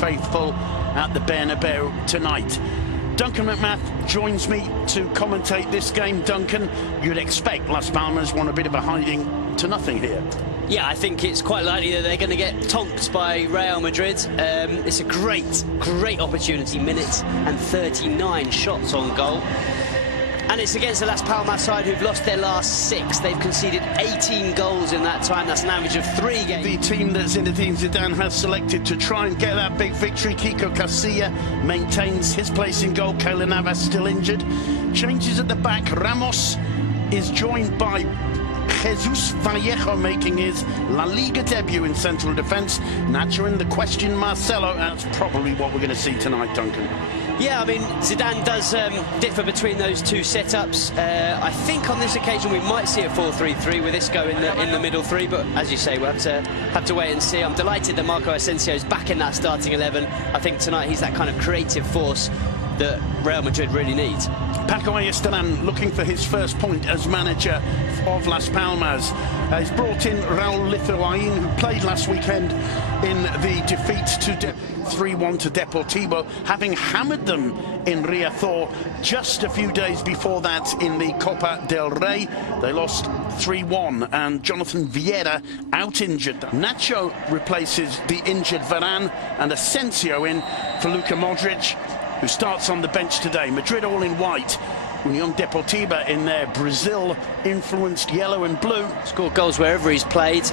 faithful at the Bernabeu tonight. Duncan McMath joins me to commentate this game. Duncan, you'd expect Las Palmas want a bit of a hiding to nothing here. Yeah, I think it's quite likely that they're going to get tonked by Real Madrid. It's a great opportunity. Minutes and 39 shots on goal. And it's against the Las Palmas side who've lost their last 6. They've conceded 18 goals in that time. That's an average of 3 games. The team that Zinedine Zidane has selected to try and get that big victory. Kiko Casilla maintains his place in goal. Keylor Navas still injured. Changes at the back. Ramos is joined by Jesus Vallejo making his La Liga debut in central defence. Nacho in the question, Marcelo. That's probably what we're going to see tonight, Duncan. Yeah, I mean, Zidane does differ between those two setups. I think on this occasion we might see a 4-3-3 with Isco in the middle three, but as you say, we'll have to wait and see. I'm delighted that Marco Asensio's back in that starting 11. I think tonight he's that kind of creative force that Real Madrid really needs. Paco Ayestarán looking for his first point as manager of Las Palmas. He's brought in Raúl Lithuain, who played last weekend in the defeat to 3-1 to Deportivo, having hammered them in Riazor just a few days before that in the Copa del Rey. They lost 3-1, and Jonathan Vieira out injured. Nacho replaces the injured Varane, and Asensio in for Luka Modric, who starts on the bench today. Madrid all in white. Unión Deportiva in their Brazil-influenced yellow and blue. Scored goals wherever he's played.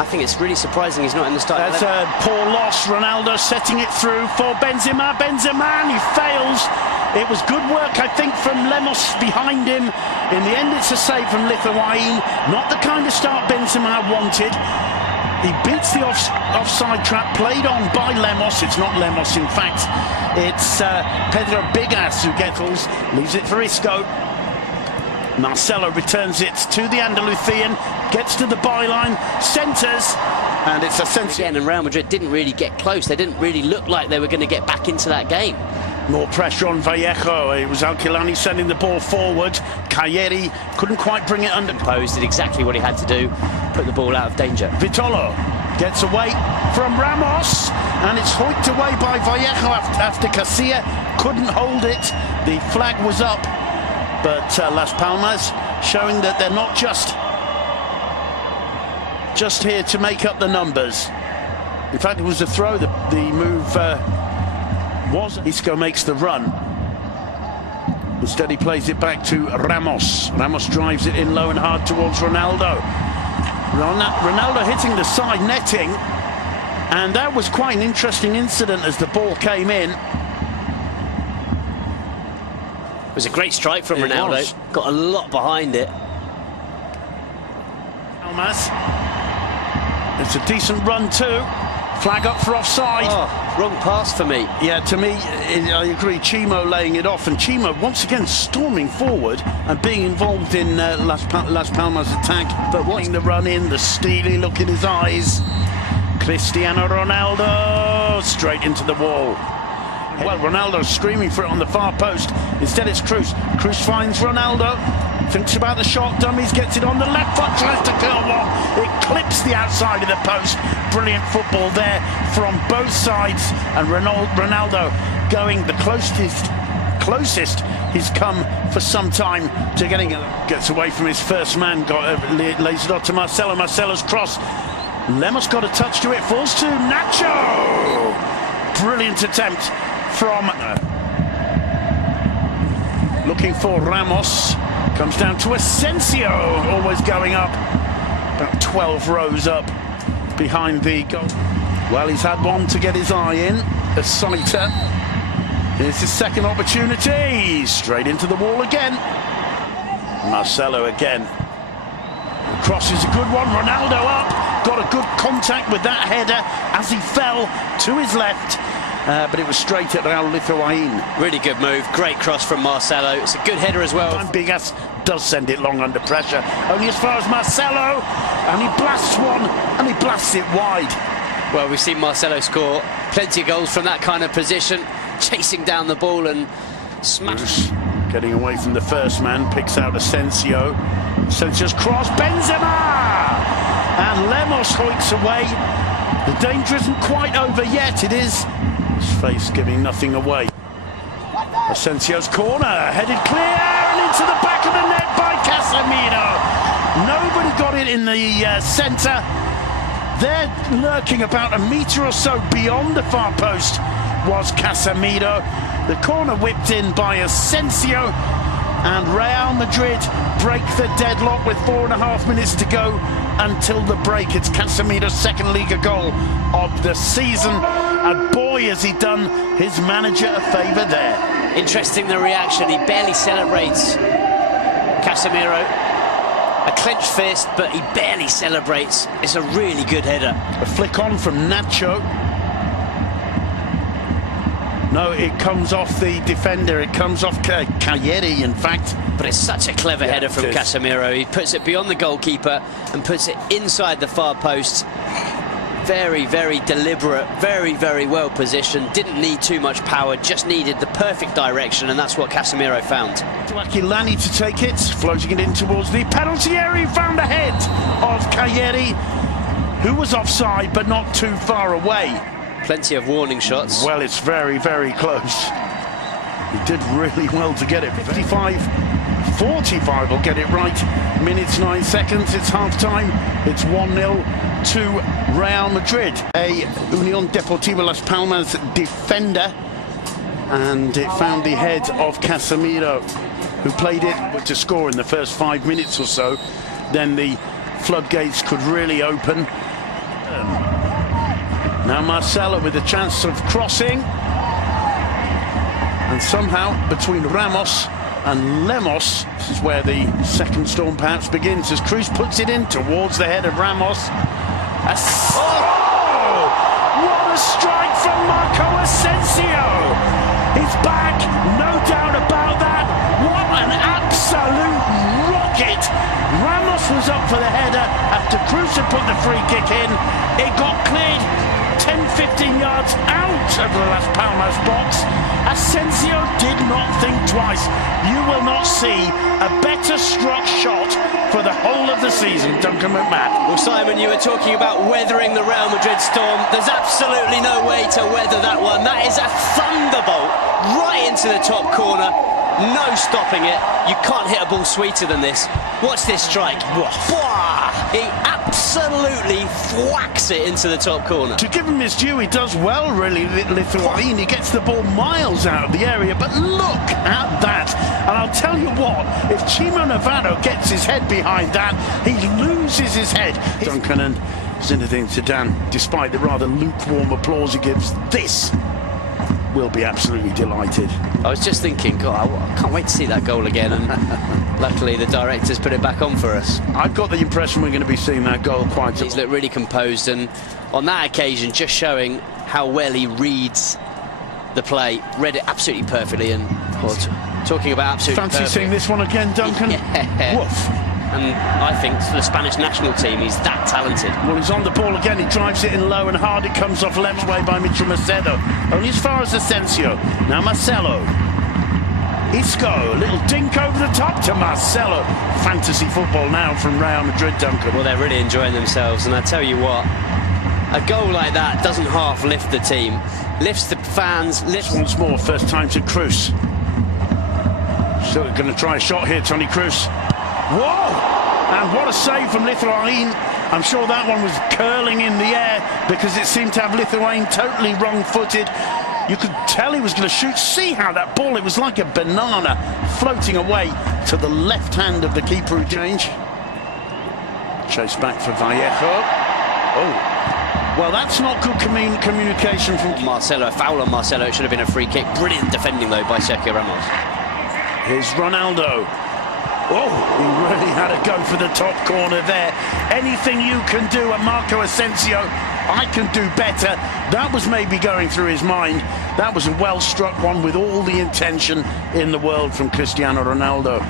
I think it's really surprising he's not in the starting. That's a poor loss. Ronaldo setting it through for Benzema. Benzema, and he fails. It was good work, I think, from Lemos behind him. In the end, it's a save from Lithuain. Not the kind of start Benzema wanted. He beats the offside trap played on by Lemos. It's not Lemos, in fact. It's Pedro Bigas who leaves it for Isco. Marcelo returns it to the Andalusian, gets to the byline, centres, and it's Asensio. Again, and Real Madrid didn't really get close. They didn't really look like they were going to get back into that game. More pressure on Vallejo. It was Alquilani sending the ball forward. Cayeri couldn't quite bring it under. Posed, did exactly what he had to do, put the ball out of danger. Vitolo gets away from Ramos, and it's hoiked away by Vallejo after Casilla couldn't hold it. The flag was up, but Las Palmas showing that they're not just here to make up the numbers. In fact, it was a throw. The move was. Isco makes the run. Instead, he plays it back to Ramos. Ramos drives it in low and hard towards Ronaldo. Ronaldo hitting the side netting, and that was quite an interesting incident as the ball came in. It was a great strike from Ronaldo. Got a lot behind it. Paumas. It's a decent run too. Flag up for offside. Oh, wrong pass for me. Yeah, to me, I agree. Chimo laying it off, and Chimo once again storming forward and being involved in Las Palmas' attack. But watching the run in, the steely look in his eyes. Cristiano Ronaldo straight into the wall. Well, Ronaldo's screaming for it on the far post. Instead, it's Cruz. Cruz finds Ronaldo. Thinks about the shot, dummies, gets it on the left foot, tries to curl one. It clips the outside of the post. Brilliant football there from both sides. And Ronaldo going the closest he's come for some time to getting it. Gets away from his first man, lays it on to Marcelo. Marcelo's cross. Lemos got a touch to it, falls to Nacho. Brilliant attempt from... looking for Ramos. Comes down to Asensio, always going up. About 12 rows up behind the goal. Well, he's had one to get his eye in. A sighter. Here's his second opportunity. Straight into the wall again. Marcelo again. The cross is a good one. Ronaldo up. Got a good contact with that header as he fell to his left. But it was straight at Raúl Lithuain. Really good move. Great cross from Marcelo. It's a good header as well. And Bigas does send it long under pressure. Only as far as Marcelo. And he blasts one, and he blasts it wide. Well, we've seen Marcelo score plenty of goals from that kind of position. Chasing down the ball and smash. Getting away from the first man. Picks out Asensio. Asensio's cross. Benzema! And Lemos hoiks away. The danger isn't quite over yet. It is. His face giving nothing away. Asensio's corner, headed clear and into the back of the net by Casemiro. Nobody got it in the centre. There, lurking about a metre or so beyond the far post, was Casemiro. The corner whipped in by Asensio, and Real Madrid break the deadlock with 4.5 minutes to go until the break. It's Casemiro's second Liga goal of the season, and boy has he done his manager a favour there. Interesting, the reaction. He barely celebrates, Casemiro. A clenched fist, but he barely celebrates. It's a really good header. A flick on from Nacho. No, it comes off the defender. It comes off Cagliari, in fact. But it's such a clever header from Casemiro. He puts it beyond the goalkeeper and puts it inside the far post. Very, very deliberate, very, very well positioned. Didn't need too much power, just needed the perfect direction, and that's what Casemiro found. To Aquilani to take it, floating it in towards the penalty area. Found a head of Cagliari, who was offside but not too far away. Plenty of warning shots. Well, it's very, very close. He did really well to get it. 55-45 will get it right. Minutes 9 seconds. It's half-time. It's 1-0 to Real Madrid. A Unión Deportiva Las Palmas defender, and it found the head of Casemiro, who played it to score in the first 5 minutes or so. Then the floodgates could really open. Now Marcelo with a chance of crossing, and somehow between Ramos and Lemos, this is where the second storm perhaps begins, as Cruz puts it in towards the head of Ramos. What a strike from Marco Asensio! He's back, no doubt about that. What an absolute rocket! Ramos was up for the header after Cruz had put the free kick in. It got cleared 10-15 yards out of the Las Palmas box. Asensio did not think twice. You will not see a better struck shot for the whole of the season, Duncan McMahon. Well, Simon, you were talking about weathering the Real Madrid storm. There's absolutely no way to weather that one. That is a thunderbolt right into the top corner. No stopping it. You can't hit a ball sweeter than this. Watch this strike. He absolutely thwacks it into the top corner. To give him his due, he does well, really, Lithuanian. He gets the ball miles out of the area, but look at that. And I'll tell you what, if Chimo Navarro gets his head behind that, he loses his head. Duncan and Zinedine Zidane, despite the rather lukewarm applause he gives, this will be absolutely delighted. I was just thinking, God, I can't wait to see that goal again, and luckily the director's put it back on for us. I've got the impression we're going to be seeing that goal quite a lot. He's looked really composed, and on that occasion just showing how well he reads the play. Read it absolutely perfectly, and talking about absolutely fancy seeing this one again, Duncan? Yeah. Woof. And I think for the Spanish national team, he's that talented. Well, he's on the ball again. He drives it in low and hard. It comes off left way by Mitchell Macedo. Only as far as Asensio. Now Marcelo. Isco. Little dink over the top to Marcelo. Fantasy football now from Real Madrid, Duncan. Well, they're really enjoying themselves. And I tell you what, a goal like that doesn't half lift the team. Lifts the fans. Lifts once more. First time to Cruz. Still going to try a shot here, Toni Kroos. Whoa! And what a save from Lithuanian. I'm sure that one was curling in the air because it seemed to have Lithuanian totally wrong-footed. You could tell he was going to shoot. See how that ball, it was like a banana floating away to the left hand of the keeper who changed. Chase back for Vallejo. Oh. Well, that's not good communication from Marcelo. A foul on Marcelo. It should have been a free kick. Brilliant defending, though, by Sergio Ramos. Here's Ronaldo. Oh, he really had a go for the top corner there. Anything you can do at Marco Asensio, I can do better. That was maybe going through his mind. That was a well-struck one with all the intention in the world from Cristiano Ronaldo.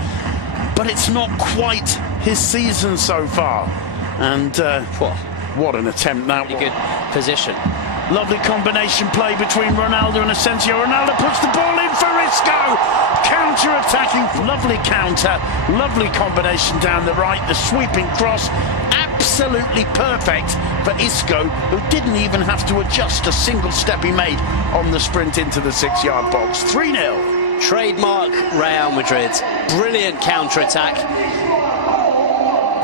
But it's not quite his season so far. And what an attempt that was. Good position. Lovely combination play between Ronaldo and Asensio. Ronaldo puts the ball in for Isco. Counter-attacking, lovely counter, lovely combination down the right, the sweeping cross, absolutely absolutely perfect for Isco, who didn't even have to adjust a single step he made on the sprint into the 6-yard box. 3-0. Trademark Real Madrid. Brilliant counter-attack.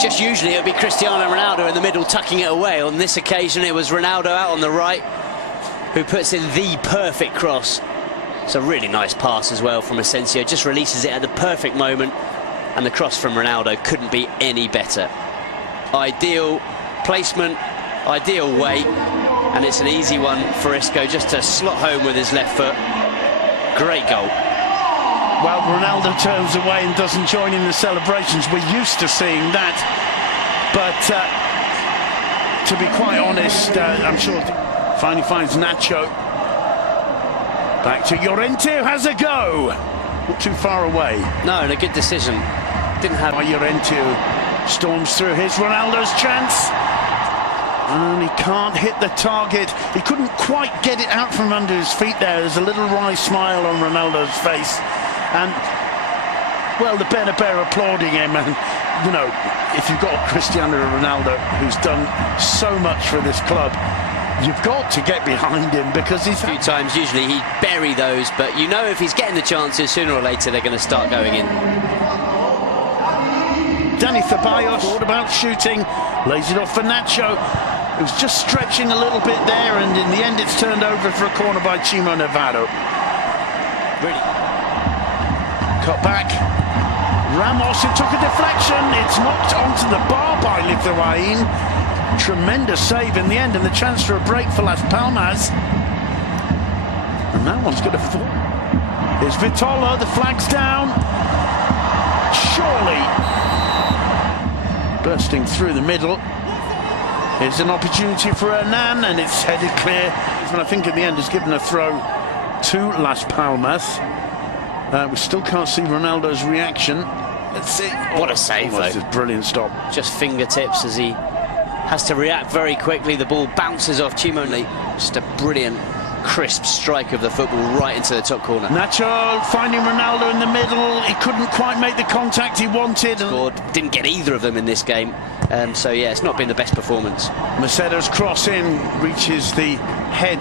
Just usually it would be Cristiano Ronaldo in the middle tucking it away. On this occasion it was Ronaldo out on the right who puts in the perfect cross. It's a really nice pass as well from Asensio. Just releases it at the perfect moment, and the cross from Ronaldo couldn't be any better. Ideal placement, ideal weight, and it's an easy one for Isco just to slot home with his left foot. Great goal. Well, Ronaldo turns away and doesn't join in the celebrations. We're used to seeing that. But to be quite honest, I'm sure finally finds Nacho. Back to Llorente, who has a go. Not too far away. No, and a good decision. Didn't have... Llorente storms through his Ronaldo's chance. And he can't hit the target. He couldn't quite get it out from under his feet there. There's a little wry smile on Ronaldo's face. And, well, the Bernabeu applauding him. And, you know, if you've got Cristiano Ronaldo, who's done so much for this club, you've got to get behind him, because he's... A few times, usually he'd bury those, but you know if he's getting the chances, sooner or later they're going to start going in. Dani Ceballos thought about shooting, lays it off for Nacho, who's just stretching a little bit there, and in the end it's turned over for a corner by Chimo Navarro. Really? Cut back. Ramos, it took a deflection. It's knocked onto the bar by Lithuanian. Tremendous save in the end, and the chance for a break for Las Palmas. And that one's going to fall. Here's Vitolo, the flag's down. Surely. Bursting through the middle. Here's an opportunity for Hernan, and it's headed clear. And I think in the end has given a throw to Las Palmas. We still can't see Ronaldo's reaction. Let's see. What a save, though. A brilliant stop. Just fingertips as he has to react very quickly. The ball bounces off Chimo. Just a brilliant, crisp strike of the football right into the top corner. Nacho finding Ronaldo in the middle. He couldn't quite make the contact he wanted. Scored. Didn't get either of them in this game. So, yeah, it's not been the best performance. Macedo's cross in reaches the head